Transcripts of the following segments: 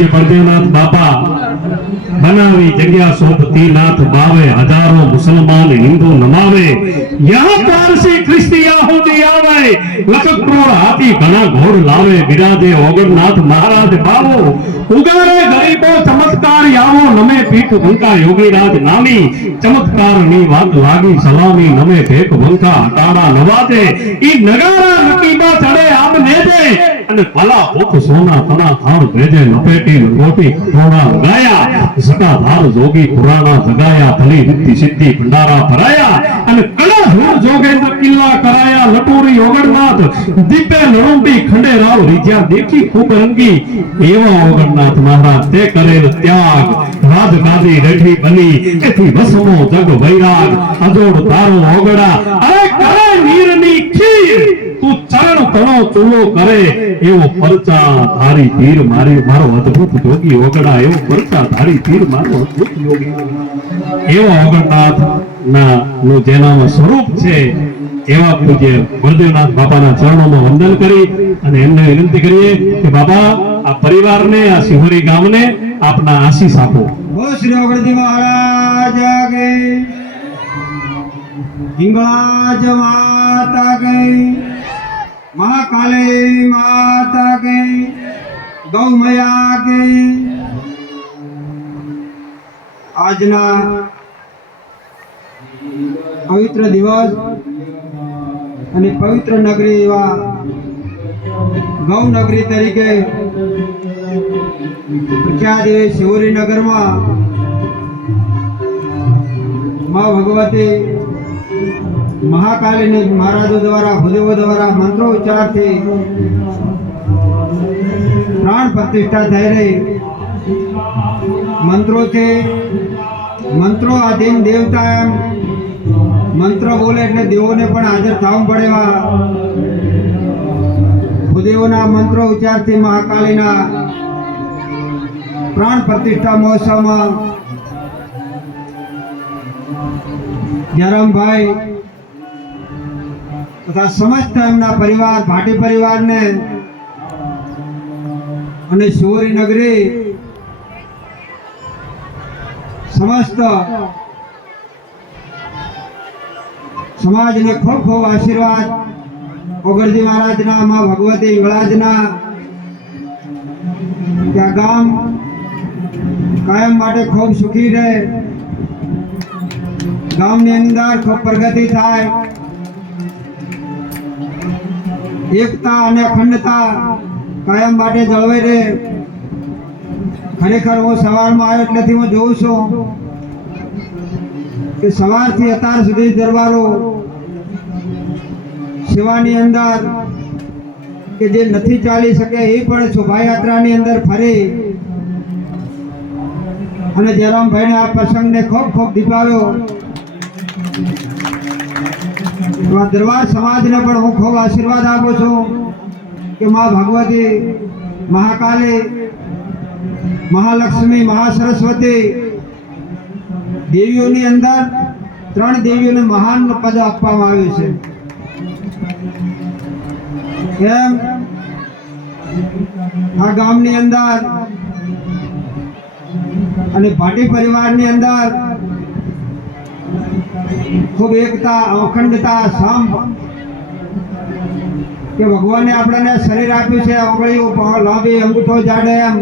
પૂજ્ય બળદેવનાથ બાપા બનાવી જગ્યા સોબતીનાથ બાવે હજારો મુસલમાન હિન્દુ નમાવે યહાં પારસી ખ્રિસ્તી યહૂદી આવે લખ કરોડ હાથી ઘણા ઘોડ લાવે બિરાજે ઓગણનાથ મહારાજ બાવો ઉગારે ગરીબો ચમત્કાર યાવો નમે પીઠ વંકા યોગીરાજ નામી ચમત્કાર ની વાત લાગી સલામી નમે ભેખ વંકા હટાડા નવાજે ઈ નગારા નકીબા ચડે આમ નેજે અને ભલા ભૂખ સોના તના થાળ ભેજે લપેટી રોટી થોડા ગાયા સટાધાર જોગી પુરાણા જગાયા ભલી રીતિ સિદ્ધિ ભંડારા ભરાયા અને કળા ધૂળ જોગેન્દ્ર કિલ્લા કરાયા લટુરી ઓગણનાથ દીપે લડુંબી ખંડેરાવ રીજ્યા દેખી ખૂબ રંગી એવા ઓગણનાથ મહારાજ તે કરેલ ત્યાગ રાજગાદી રેઠી બની એથી વસમો જગ વૈરાગ અજોડ તારો ઓગડા અરે કરે નીરની ખીર તું ચરણ તણો ચૂલો કરે એવો પરચા ધારી તીર મારી મારો અદ્ભુત જોગી ઓગડા એવો પરચા ધારી તીર મારો અદ્ભુત યોગી એવો ઓગણનાથ ના નું જેનામાં સ્વરૂપ છે એવા પૂજ્ય બળદેવનાથ બાપાના ચરણોમાં વંદન કરી અને એમને વિનંતી કરીએ કે બાબા આ પરિવારને આ સિહોરી ગામને આપના આશીષ આપો. હો શ્રી ઓગણજી મહારાજ કે હિંગળાજ માતા કે મહાકાળી માતા કે ગૌ મૈયા કે આજના પવિત્ર દિવસ અને પવિત્ર નગરી એવા ગૌ નગરી તરીકે પ્રખ્યાત એવી શિહોરી નગરમાં માં ભગવતી મહાકાલીની મહારાજો દ્વારા ભૂદેવો દ્વારા મંત્રો ઉચ્ચારથી પ્રાણ પ્રતિષ્ઠા થઈ રહી. મંત્રો આધીન દેવતા એમ મંત્ર બોલે એટલે દેવોને પણ હાજર થવું પડે એવા ભૂદેવોના મંત્રો ઉચ્ચારથી મહાકાલીના પ્રાણ પ્રતિષ્ઠા મહોત્સવમાં જયરામભાઈ તથા સમસ્ત એમના પરિવાર ભાટી પરિવારને અને શિહોરી નગરી સમસ્ત સમાજને ખૂબ ખૂબ આશીર્વાદ ઓગણજી મહારાજના માં ભગવતી હિંગળાજના ત્યાં ગામ કાયમ માટે ખૂબ સુખી રહે, ગામની અંદર ખૂબ પ્રગતિ થાય, એકતા અને અખંડતા કાયમ માટે જળવાઈ રહે. ખરેખર હું સવારમાં આવ્યો એટલેથી હું જોઉં છું કે સવારથી અત્યાર સુધી દરબારો સેવાની અંદર કે જે નથી ચાલી શકે એ પણ શોભાયાત્રાની અંદર ફરી અને જયરામભાઈને આ પ્રસંગને ખૂબ ખૂબ દીપાવ્યો. દરબાર સમાજને પણ હું ખૂબ આશીર્વાદ આપું છું કે માં ભગવતી મહાકાલી મહાલક્ષ્મી મહાસરસ્વતી દેવીઓની અંદર 3 દેવીઓને મહાન પદ આપવામાં આવ્યું છે. એમ આ ગામની અંદર અને ભાટી પરિવારની અંદર ખૂબ એકતા અખંડતા સંપ કે ભગવાને આપણને શરીર આપ્યું છે, આંગળીઓ લાંબી અંગૂઠો જાડે એમ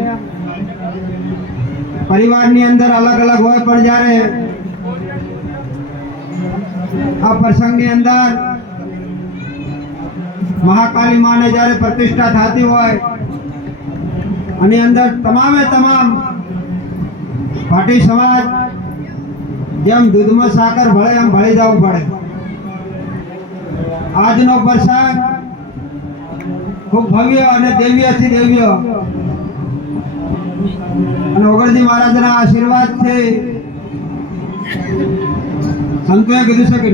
પરિવારની અંદર અલગ અલગ હોય પણ જ્યારે આ પ્રસંગની અંદર મહાકાલી માને જ્યારે પ્રતિષ્ઠા થતી હોય અને અંદર તમામે તમામ ભાટી સમાજ જેમ દૂધમાં સાકર ભળે એમ ભળી જવું પડે. આજનો પ્રસંગ ખૂબ ભવ્ય અને દિવ્યથી દિવ્ય અને ઓગણજી મહારાજના આશીર્વાદથી સંતોએ કીધું છે કે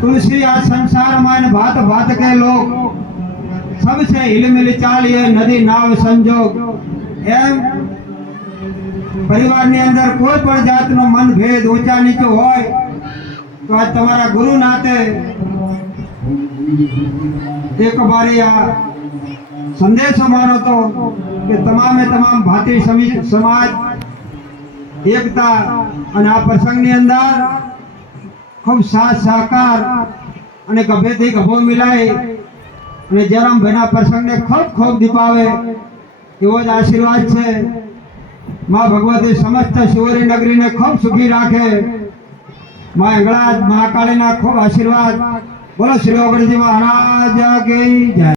तुलसी आ संसार मान भात भात के लोग सबसे हिलमिल चालिए नदी नाव संजोग एम परिवार ने अंदर कोई पण जातनो मन भेद ऊंचा नीचो होय तो आज तमारा गुरु नाते એક બારી આ સંદેશો માનો તો કે તમામે તમામ ભાતી સમાજ એકતા અને આ પ્રસંગની અંદર ખૂબ સાથ સહકાર અને ગભેથી ગભો મિલાય અને જયરામભાઈના પ્રસંગને ખૂબ ખૂબ દીપાવે એવો જ આશીર્વાદ છે. માં ભગવતી સમસ્ત શિવરી નગરીને ખૂબ સુખી રાખે. માં હિંગળાજ મહાકાળીના ખૂબ આશીર્વાદ. બોલો શ્રી ઓગણજી મહારાજ કી જય.